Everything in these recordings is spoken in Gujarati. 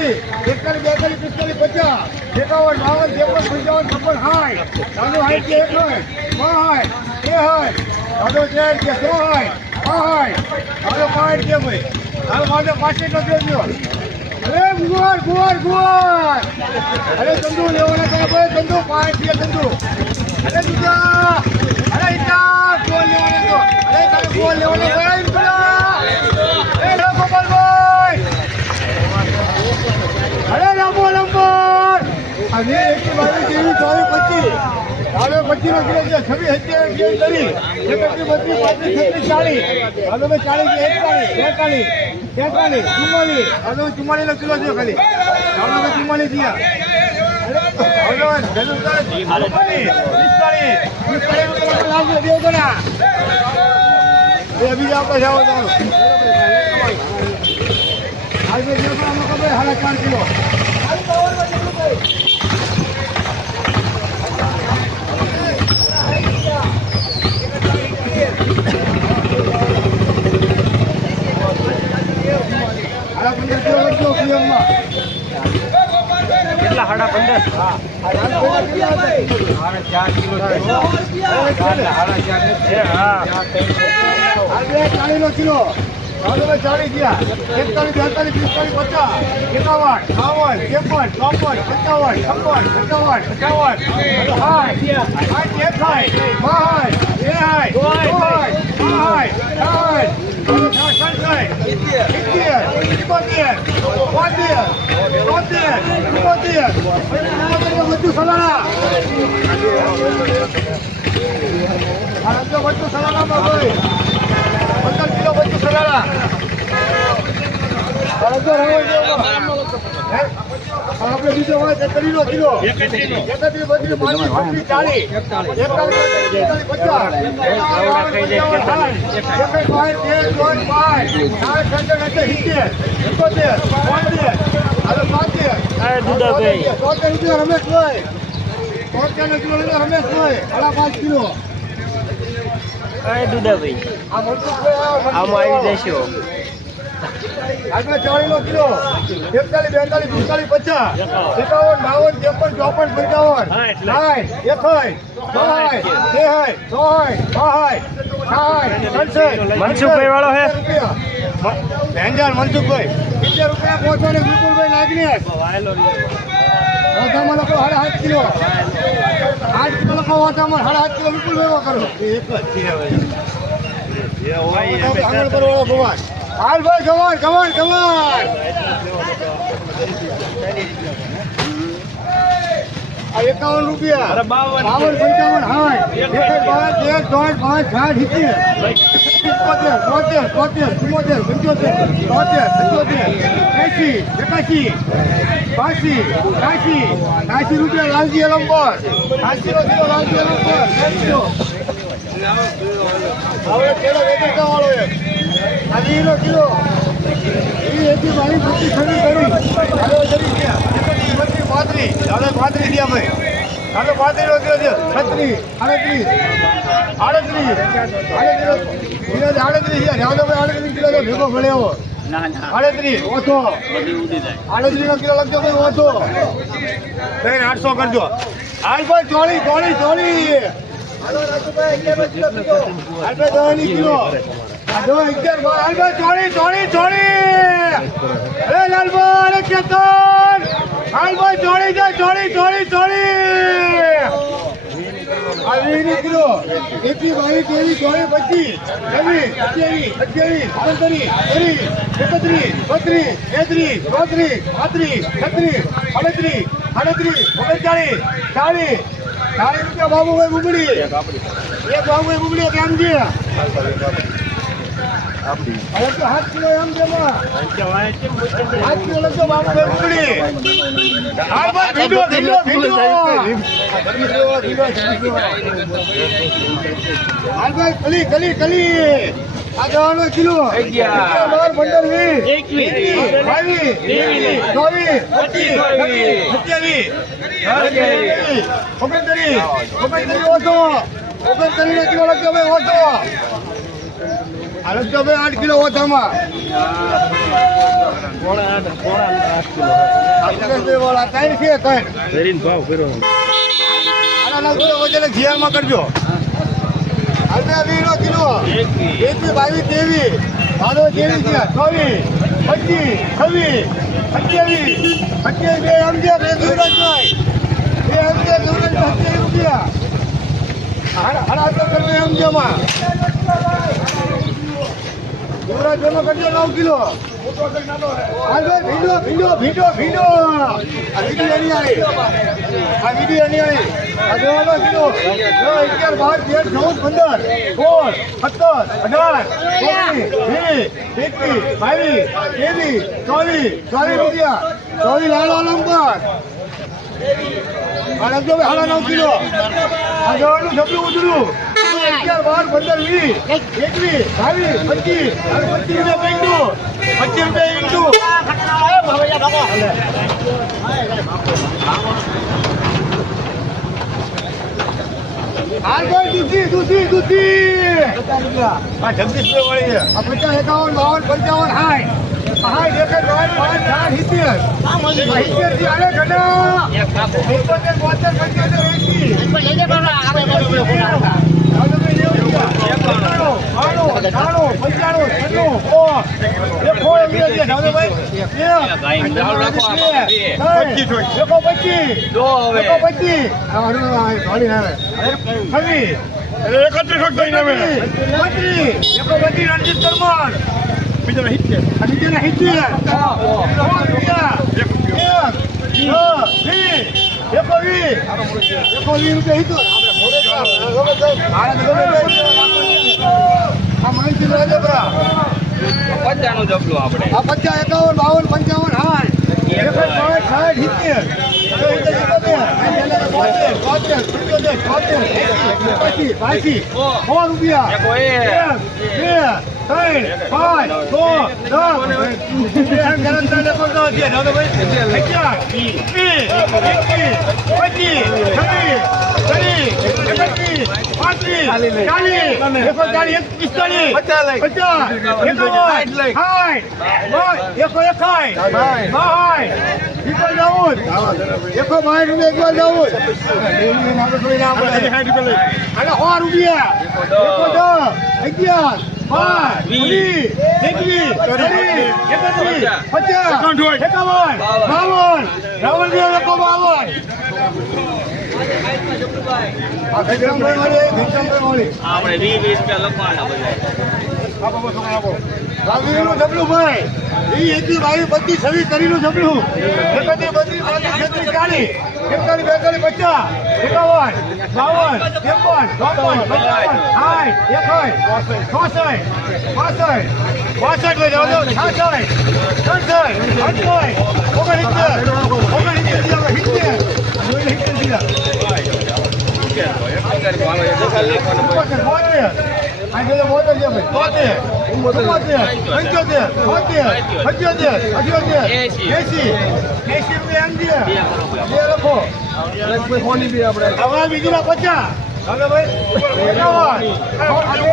એકતાલીસ એકતાલીસ બેતાલીસ પિસ્તાલીસ, પચાસ. એકાવન, બાવન, ત્રેપન, પંચાવન, છપ્પન, સાઠ. ચાલુ હાઈટ કે એક હોય પાંચ બે હોય. ચાલો ચાર કે સો હોય પાંચ ચાલો પાંચ કે ભાઈ. ચાલો માટે પાસઠ નો દેજો અરે ગુવાર ગુવાર ગુવાર. અરે ચંદુ લેવાના હતા ભાઈ, ચંદુ પાંચ કે ચંદુ. અરે બીજા. અરે ઇતા ગોલ લેવાનો અરે તારે ગોલ લેવાનો ભાઈ ઇતા એ લો ગોપાલભાઈ અરે લાંબો, લંબો. અને એકથી બાજુ જેવી ચોવીસ પચીસ હવે પચીસ નો કિલો છે છવ્વીસ સત્યાવીસ ગેમ કરી. એકત્રીસ બત્રીસ, પાંત્રીસ છત્રીસ ચાલીસ. હવે મેં ચાલીસ એકતાલીસ બેતાલીસ તેતાલીસ ચુમ્માલીસ. હવે ચુમ્માલીસ નો કિલો છે ખાલી. હવે મેં ચુમ્માલીસ બે બીજા આપણે જાઓ ચાલો આજે જે પણ અમે ખબર સાડા ચાર કિલો. કેટલા? સાડા પંદર? સાડા ચાર કિલો સાડા ચાર કિલો. હવે ચાલીસ ગયા. એકતાલીસ, બેતાલીસ, પિસ્તાલીસ, પચાસ. એકાવન, બાવન, ત્રેપન, ચોપન પંચાવન છપ્પન, સત્તાવન તેસાઠ ચોસઠ પાંસઠ સાઠ સિત્તેર ઇકોતેર બોતેર તોતેર ચુમ્મોતેર ચુમ્મોતેર બધું સલાણા બધું સલાણામાં ભાઈ પંદર કિલો બધું સલાણા આ રસ્તો રવો જેવો. હે? આપણે બીજો હોય તે ત્રીનો કિલો એકત્રીસ બત્રીસ પાંત્રીસ ચાલીસ એકતાલીસ પચાસ એકસઠ, બાસઠ, તેર, ચોસ, પાંચ, સાઠ, સત્તર, અઠ્યાસી, સિત્તેર, એકોતેર, તોતેર, અરે દુદાભાઈ. તોતેર રૂપિયા તોતેર નો કિલો આમાં આવી જશો આગળ ચાલીસ કિલો. એકતાલીસ બેતાલીસ પિસ્તાલીસ પચાસ. એકાવન બાવન ત્રેપન ચોપન પંચાવન. સાઠ એકસાઠ બાસઠ તેસાઠ ચોસઠ બાસઠ સાઠ મનસુખભાઈ વાળો હે? મનસુખભાઈ. સિત્તેર રૂપિયા પહોંચો વિપુલભાઈ નાગને ઓછામાં લખો સાડા સાત કિલો. આઠ કિલો ઓછામાં સાડા સાત કિલો વિપુલભાઈ કરો. એક જ પર ભગવાન. હાલ ભાઈ કમાન કમાન કમાન એકાવન રૂપિયા. બાવન. પંચાવન સાઠ એક બાર તેર ચોસઠ પાંચ સાઠ સિત્તેર. સિત્તોતેર તોતેર તોતેર ચુમ્મોતેર પંચોતેર તોતેર પંચોતેર એસી એકાશી બાસી કાશી કાશી રૂપિયા લાલજી એલંબર. કાશી નો કિલો લાલજી એલંબર. લેજો. હવે પેલો વેચતા વાળો એક આ વીનો કિલો ઈ એથી મારી બુદ્ધિ ખરી કરી. બત્રીસ પાંત્રીસ હવે પાંત્રીસ ગયા ભાઈ. હવે પાંત્રીસ નો કિલો છે. છત્રીસ આડત્રીસ. આડત્રીસ. આડત્રીસ. આડત્રીસ છે આડત્રીસ કિલો છે ભેગો ભળ્યો આડત્રીસ. ઓછો. આડત્રીસ નો કિલો લખજો ભાઈ ઓછો. બેન આઠસો કરજો. હાલ ભાઈ ચોળી ચોળી ચોળી. હાલો ભાઈ કિલો. આ દવા અગિયાર બાર હાલ ભાઈ ચોળી ચોળી ચોળી અરે લાલભાઈ અરે કેતન ચોળી જાય ચોળી ચોળી ચોળી આ વીસની કિલો એકી બાવીસ ત્રેવીસ ચોવીસ છવ્વીસ અઠ્યાવીસ અઠ્યાવીસ ઓગણત્રીસ ત્રીસ એકત્રીસ બત્રીસ તેત્રીસ ચોત્રીસ પાંત્રીસ છત્રીસ અડત્રીસ આડત્રીસ ઓગણચાળીસ ચાલીસ ચાલીસ રૂપિયા બાબુભાઈ બુગડી એક બાબુભાઈ બુગડી કેમ છે કિલો કલી કલી આ દવાનો કિલો અગિયાર. પંદર વીસ એકવીસ. બાવીસ ત્રેવીસ. ચોવીસ પચીસ. સત્યાવીસ ઓગણત્રીસ ઓગણત્રીસ ઓછો ઓગણત્રીસ કિલો લખ્યો ભાઈ ઓછો હાલો તો ભાઈ આઠ કિલો ઓછામાં કિલો જીઆરમાં કરજો વીનો કિલો એકવી બાવીસ ત્રેવીસ મારો ત્રેવીસ છે ચોવીસ પચીસ છવ્વીસ સત્યાવીસ સત્યાવીસ બે બે દુરજભાઈ બે સત્યાવીસ રૂપિયા હાડા હાડા દુરજભાઈમાં કરજો નવ કિલો. હાલો ભીંડો ભીંડો ભીંડો ભીંડો. આ વીડિયો નહીં આવી. આ બાર, તેર, ચૌદ, પંદર, સોળ, સત્તર, અઢાર ઓગણીસ વીસ, એકવીસ, બાવીસ, ત્રેવીસ, ચોવીસ ચોવીસ રૂપિયા. ચોવીસ લાડો નંબર આ ભાઈ હાડા નવ કિલો. જવાનું જબલું ઉતરું પચીસ રૂપિયા ઇન્ટુ પચીસ રૂપિયા ઇન્ટુ દૂધી દૂધી દૂધી. જગદીશભાઈ વાળી છે. પચાસ, એકાવન પંચાવન, હાય. હાય બાવન પાંચ ચાર સિત્તેર. સિત્તેરથી પંચોતેર આ માહિતી એક પચાનું જબલું આપણે આ પચાસ એકાવન બાવન પંચાવન સાઠ એકસઠ સાઠ સાઠ સિત્તેર. સિત્તેર, સિત્તોતેર, બોતેર, બોતેર, સિત્તોતેર, બોતેર, એંસી, એંસી, બાસી, રૂપિયા એકો આપણે દસ. એમ ગરમ ચાલે પણ દસ છે. જાઓ તો ભાઈ. અગિયાર, વીસ, એકવીસ, પચીસ, પાંત્રીસ, ચાલીસ, એકસો ચાલીસ, એક પિસ્તાલીસ, પચાસ, એકસો એકાઈ, બાય, એકસો નવ્વદ, એકસો બાય. રૂપિયા એકસો નવ્વદ. અને સો રૂપિયા. એકસો દસ, અગિયાર, બાર, વીસ, એકવીસ, એકત્રીસ, પચાસ, એકાવન, બાવન, રાવણ બાવન. આપણે વીસ વીસ રૂપિયા લખવાના બધા. આપો, આપો, છોકરા, આપો. રાવીનું જબલું ભાઈ બાવીસ પચીસ છવ્વીસ તરીનું જબલું બત્રીસ પાંત્રીસ છત્રીસ ચાલીસ એકતાલીસ બેતાલીસ પચાસ એકાવન બાવન ત્રેપન ચોપન પંચાવન સાઠ એકાઠ ચોસઠ પાસઠ પાસઠ છાસઠ સડસઠ અડસઠ ઓગણસિત્તેર ઓગણસિત્તેર હવે બીજું પચાસ. હવે ભાઈ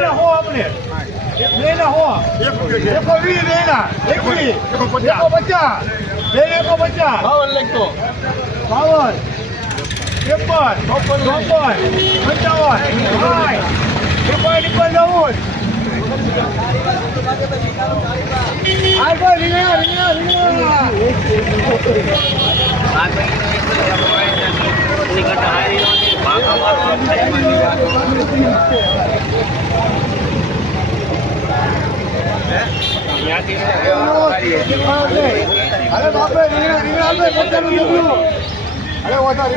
ના હો આપણે બે ના હો એકો વી બે ના એકવીસ એકો પચાસ બે એકો પચાસ બાવન. ત્રેપન ચોપન પંચાવન સાઠ એકાવન એકાવન નવ્વદ અરે બાપરે રીંગણા રીંગણા આપે પચાસનું ડબલું અરે ઓછાને.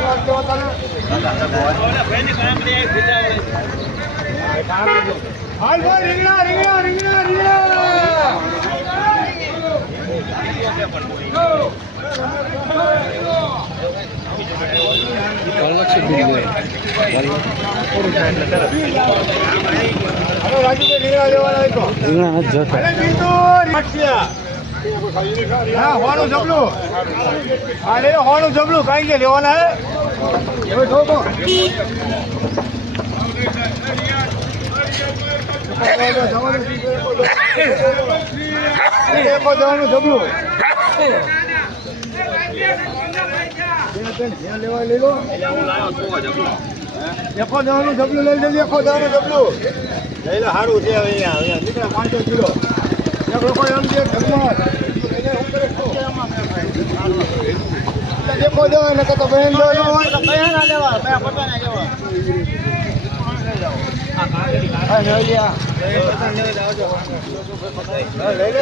હાલ ભાઈ રીંગણા રીંગણા રીંગણા રીંગણા. રાજુભાઈ રીંગણા લેવાના હા હોનું જબલું. હા લે હોનું જબલું. કાંઈ કે લેવાના હવે ઠોકો જવા દો, જવા દો. એકો દવાનું જબલું. લેવા લઈ એકો જવાનું જબલું લઈ લેજો એકો જવાનું જબલું. લઈ લો સારું છે અહીંયા અહીંયા નીકળે પાંચસો કિલો. લોકો એમ છે ઘરમાં દેખો દેવા ને તો બહેન દો ન હોય. તો કયા આ લેવા બે પટાના લેવા. હા લઈ લે